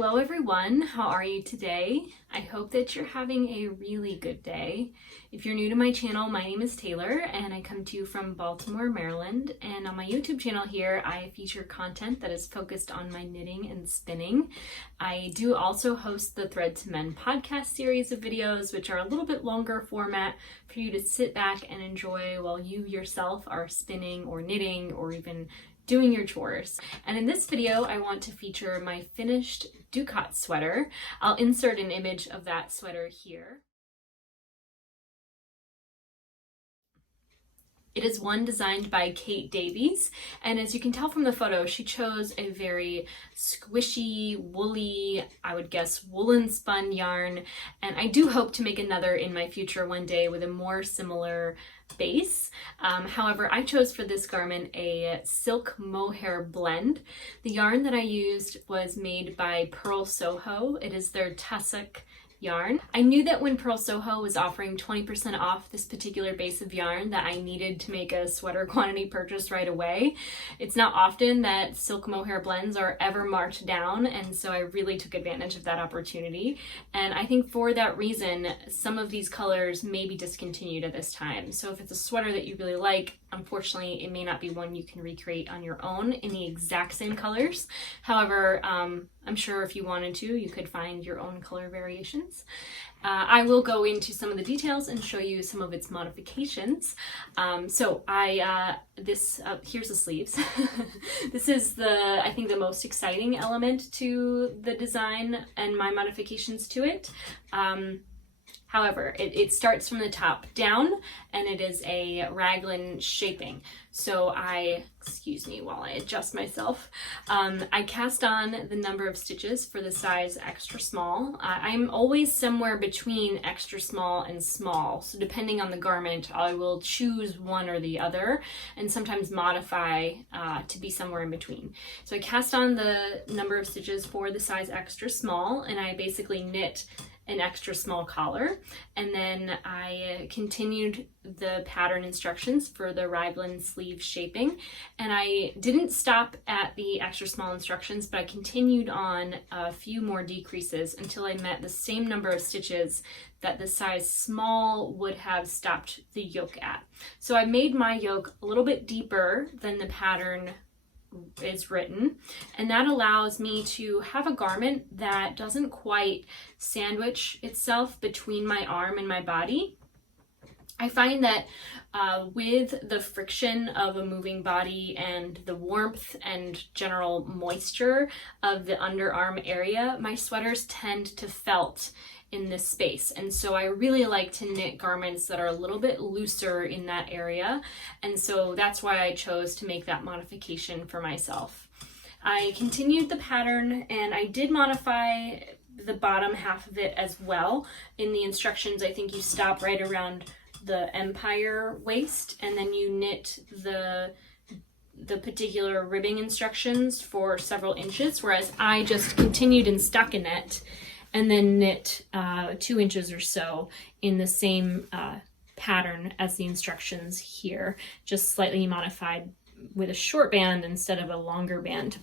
Hello everyone, how are you today? I hope that you're having a really good day. If you're new to my channel, my name is Taylor and I come to you from Baltimore, Maryland. And on my YouTube channel here, I feature content that is focused on my knitting and spinning. I do also host the Thread to Mend podcast series of videos, which are a little bit longer format for you to sit back and enjoy while you yourself are spinning or knitting or even doing your chores. And in this video, I want to feature my finished Doocot sweater. I'll insert an image of that sweater here. It is one designed by Kate Davies, and as you can tell from the photo, she chose a very squishy, woolly, I would guess woolen spun yarn, and I do hope to make another in my future one day with a more similar base. However, I chose for this garment a silk mohair blend. The yarn that I used was made by Pearl Soho. It is their tussock yarn. I knew that when Pearl Soho was offering 20% off this particular base of yarn that I needed to make a sweater quantity purchase right away. It's not often that silk mohair blends are ever marked down, and so I really took advantage of that opportunity. And I think for that reason, some of these colors may be discontinued at this time. So if it's a sweater that you really like, unfortunately, it may not be one you can recreate on your own in the exact same colors. However, I'm sure if you wanted to, you could find your own color variations. I will go into some of the details and show you some of its modifications. Here's the sleeves. This is I think the most exciting element to the design and my modifications to it. However, it starts from the top down, and it is a Raglan Shaping. So excuse me while I adjust myself. I cast on the number of stitches for the size extra small. I'm always somewhere between extra small and small. So depending on the garment, I will choose one or the other and sometimes modify to be somewhere in between. So I cast on the number of stitches for the size extra small, and I basically knit an extra small collar, and then I continued the pattern instructions for the raglan sleeve shaping, and I didn't stop at the extra small instructions, but I continued on a few more decreases until I met the same number of stitches that the size small would have stopped the yoke at. So I made my yoke a little bit deeper than the pattern is written, and that allows me to have a garment that doesn't quite sandwich itself between my arm and my body. I find that with the friction of a moving body and the warmth and general moisture of the underarm area, my sweaters tend to felt in this space. And so I really like to knit garments that are a little bit looser in that area. And so that's why I chose to make that modification for myself. I continued the pattern, and I did modify the bottom half of it as well. In the instructions, I think you stop right around the empire waist, and then you knit the particular ribbing instructions for several inches, whereas I just continued in stockinette and then knit 2 inches or so in the same pattern as the instructions here, just slightly modified with a short band instead of a longer band.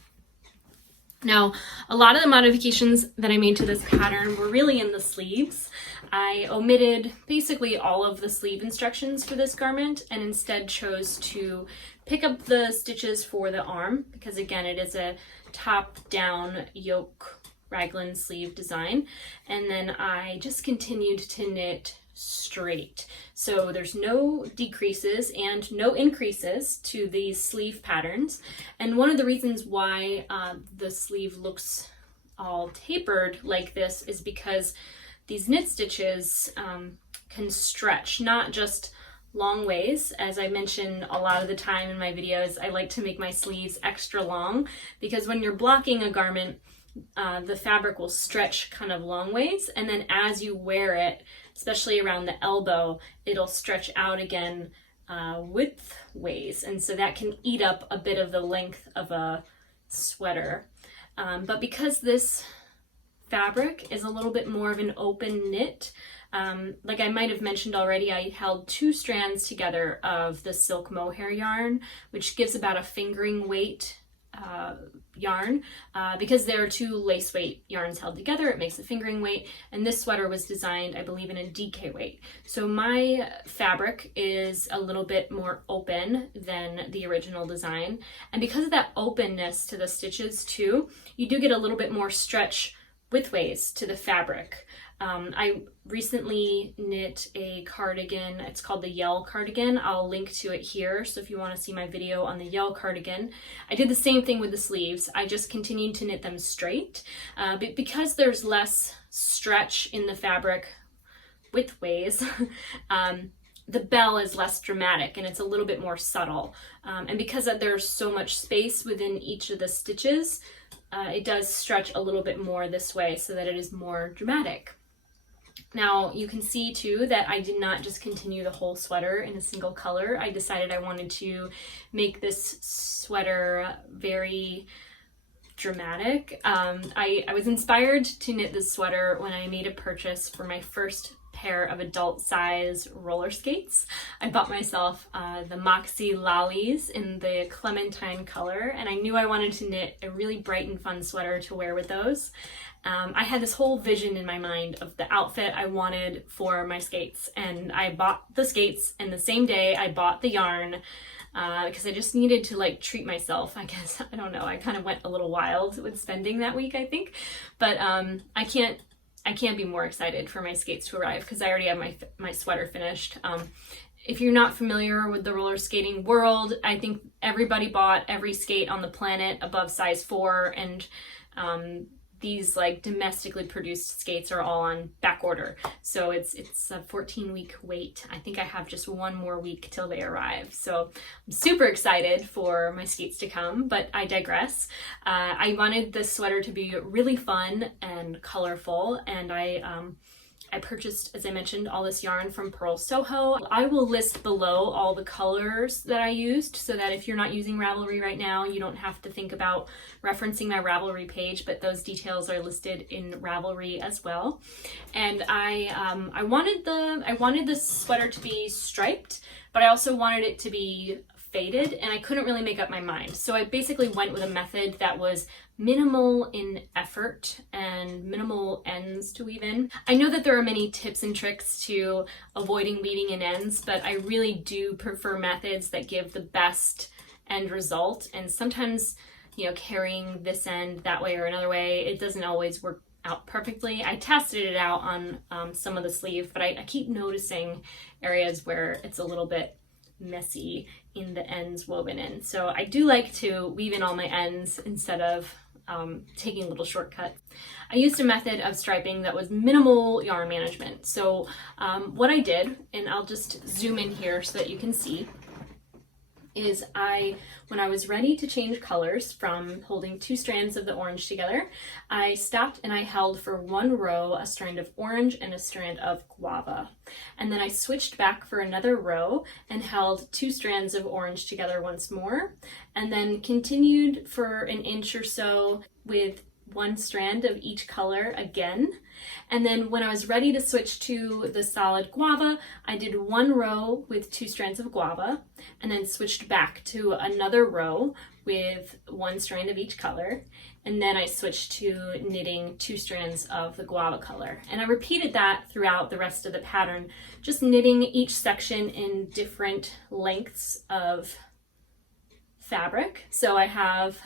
Now, a lot of the modifications that I made to this pattern were really in the sleeves. I omitted basically all of the sleeve instructions for this garment and instead chose to pick up the stitches for the arm, because again, it is a top-down yoke raglan sleeve design, and then I just continued to knit straight. So there's no decreases and no increases to these sleeve patterns, and one of the reasons why the sleeve looks all tapered like this is because these knit stitches can stretch, not just long ways. As I mention a lot of the time in my videos, I like to make my sleeves extra long, because when you're blocking a garment, the fabric will stretch kind of long ways, and then as you wear it, especially around the elbow, it'll stretch out again width ways, and so that can eat up a bit of the length of a sweater. But because this fabric is a little bit more of an open knit, like I might have mentioned already, I held 2 strands together of the silk mohair yarn, which gives about a fingering weight yarn. Because there are two lace weight yarns held together, it makes a fingering weight, and this sweater was designed, I believe, in a DK weight. So my fabric is a little bit more open than the original design, and because of that openness to the stitches too, you do get a little bit more stretch widthways to the fabric. I recently knit a cardigan. It's called the Yell cardigan. I'll link to it here, so if you want to see my video on the Yell cardigan. I did the same thing with the sleeves. I just continued to knit them straight, but because there's less stretch in the fabric widthways, the bell is less dramatic and it's a little bit more subtle. And because there's so much space within each of the stitches, it does stretch a little bit more this way so that it is more dramatic. Now you can see too that I did not just continue the whole sweater in a single color. I decided I wanted to make this sweater very dramatic. I was inspired to knit this sweater when I made a purchase for my first pair of adult size roller skates. I bought myself the Moxie Lollies in the Clementine color, and I knew I wanted to knit a really bright and fun sweater to wear with those. I had this whole vision in my mind of the outfit I wanted for my skates, and I bought the skates, and the same day I bought the yarn because I just needed to like treat myself, I guess. I don't know, I kind of went a little wild with spending that week, I think, but I can't be more excited for my skates to arrive because I already have my sweater finished. If you're not familiar with the roller skating world, I think everybody bought every skate on the planet above size 4, and these like domestically produced skates are all on back order. So it's a 14-week wait. I think I have just one more week till they arrive. So I'm super excited for my skates to come, but I digress. I wanted this sweater to be really fun and colorful, and I purchased, as I mentioned, all this yarn from Pearl Soho. I will list below all the colors that I used so that if you're not using Ravelry right now, you don't have to think about referencing my Ravelry page, but those details are listed in Ravelry as well. And I wanted this sweater to be striped, but I also wanted it to be faded, and I couldn't really make up my mind. So I basically went with a method that was minimal in effort and minimal ends to weave in. I know that there are many tips and tricks to avoiding weaving in ends, but I really do prefer methods that give the best end result. And sometimes, you know, carrying this end that way or another way, it doesn't always work out perfectly. I tested it out on some of the sleeve, but I keep noticing areas where it's a little bit messy in the ends woven in. So I do like to weave in all my ends instead of taking little shortcuts. I used a method of striping that was minimal yarn management. So what I did, and I'll just zoom in here so that you can see, is when I was ready to change colors from holding 2 strands of the orange together, I stopped and I held for one row a strand of orange and a strand of guava. And then I switched back for another row and held 2 strands of orange together once more, and then continued for an inch or so with 1 strand of each color again. And then when I was ready to switch to the solid guava, I did 1 row with 2 strands of guava, and then switched back to another row with 1 strand of each color. And then I switched to knitting 2 strands of the guava color. And I repeated that throughout the rest of the pattern, just knitting each section in different lengths of fabric. So I have,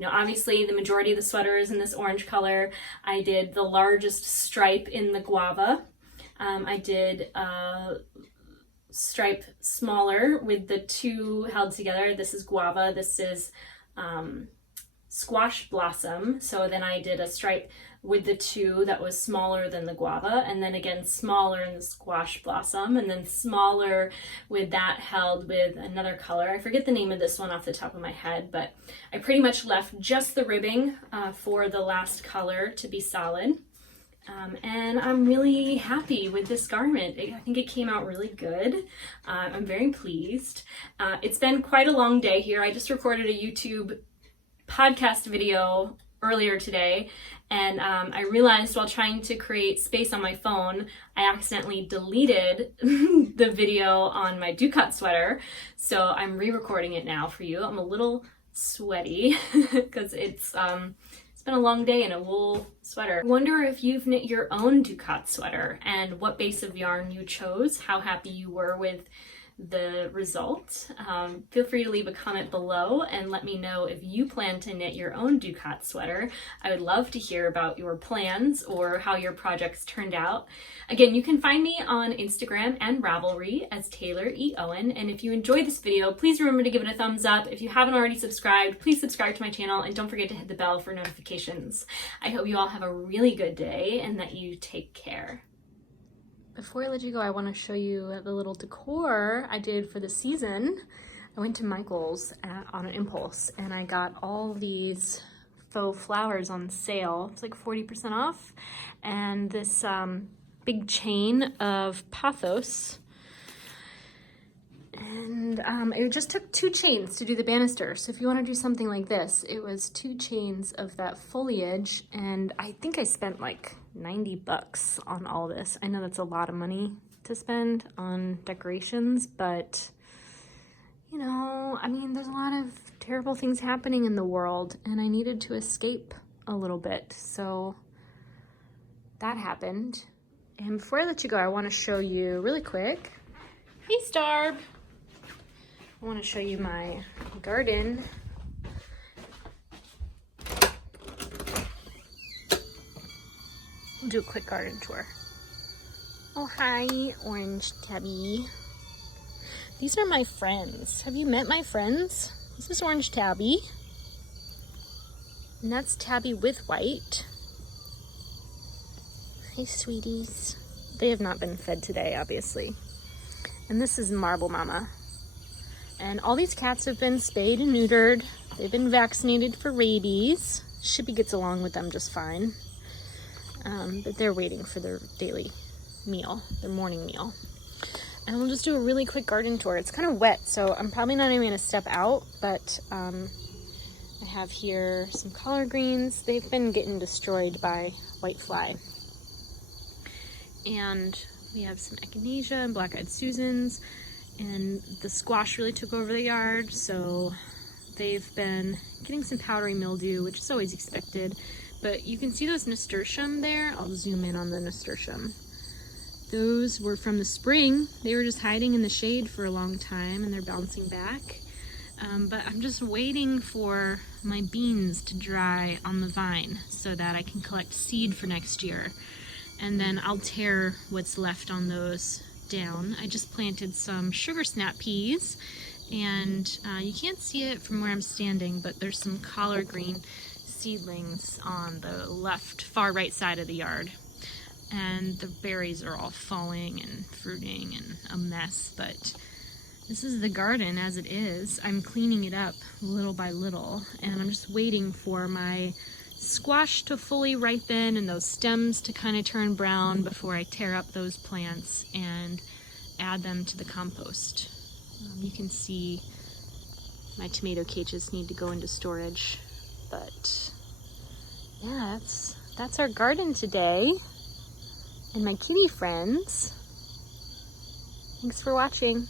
obviously the majority of the sweater is in this orange color. I did the largest stripe in the guava. I did stripe smaller with the 2 held together. This is guava, this is squash blossom. So then I did a stripe with the 2 that was smaller than the guava, and then again smaller in the squash blossom, and then smaller with that held with another color. I forget the name of this one off the top of my head, but I pretty much left just the ribbing for the last color to be solid. And I'm really happy with this garment. I think it came out really good. I'm very pleased. It's been quite a long day here. I just recorded a YouTube podcast video earlier today, and I realized while trying to create space on my phone, I accidentally deleted the video on my Doocot sweater, so I'm re-recording it now for you. I'm a little sweaty because it's been a long day in a wool sweater. I wonder if you've knit your own Doocot sweater and what base of yarn you chose, how happy you were with the result. Feel free to leave a comment below and let me know if you plan to knit your own Doocot sweater. I would love to hear about your plans or how your projects turned out. Again, you can find me on Instagram and Ravelry as Taylor E. Owen, and if you enjoyed this video, please remember to give it a thumbs up. If you haven't already subscribed, please subscribe to my channel and don't forget to hit the bell for notifications. I hope you all have a really good day and that you take care. Before I let you go, I want to show you the little decor I did for the season. I went to Michael's on an impulse and I got all these faux flowers on sale. It's like 40% off. And this big chain of pothos. And it just took 2 chains to do the banister. So if you want to do something like this, it was 2 chains of that foliage. And I think I spent like 90 bucks on all this. I know that's a lot of money to spend on decorations, but you know, I mean, there's a lot of terrible things happening in the world and I needed to escape a little bit. So that happened. And before I let you go, I want to show you really quick. Hey, Starb. I want to show you my garden. We'll do a quick garden tour. Oh, hi, Orange Tabby. These are my friends. Have you met my friends? This is Orange Tabby. And that's Tabby with white. Hey, sweeties. They have not been fed today, obviously. And this is Marble Mama. And all these cats have been spayed and neutered. They've been vaccinated for rabies. Shippy gets along with them just fine. But they're waiting for their daily meal, their morning meal. And we'll just do a really quick garden tour. It's kind of wet, so I'm probably not even gonna step out, but I have here some collard greens. They've been getting destroyed by whitefly. And we have some echinacea and black-eyed Susans, and the squash really took over the yard, so they've been getting some powdery mildew, which is always expected. But you can see those nasturtium there. I'll zoom in on the nasturtium. Those were from the spring. They were just hiding in the shade for a long time and they're bouncing back. But I'm just waiting for my beans to dry on the vine so that I can collect seed for next year. And then I'll tear what's left on those down. I just planted some sugar snap peas and you can't see it from where I'm standing, but there's some collard green seedlings on the left, far right side of the yard. And the berries are all falling and fruiting and a mess, but this is the garden as it is. I'm cleaning it up little by little, and I'm just waiting for my squash to fully ripen and those stems to kind of turn brown before I tear up those plants and add them to the compost. You can see my tomato cages need to go into storage, but yeah, that's our garden today and my kitty friends. Thanks for watching.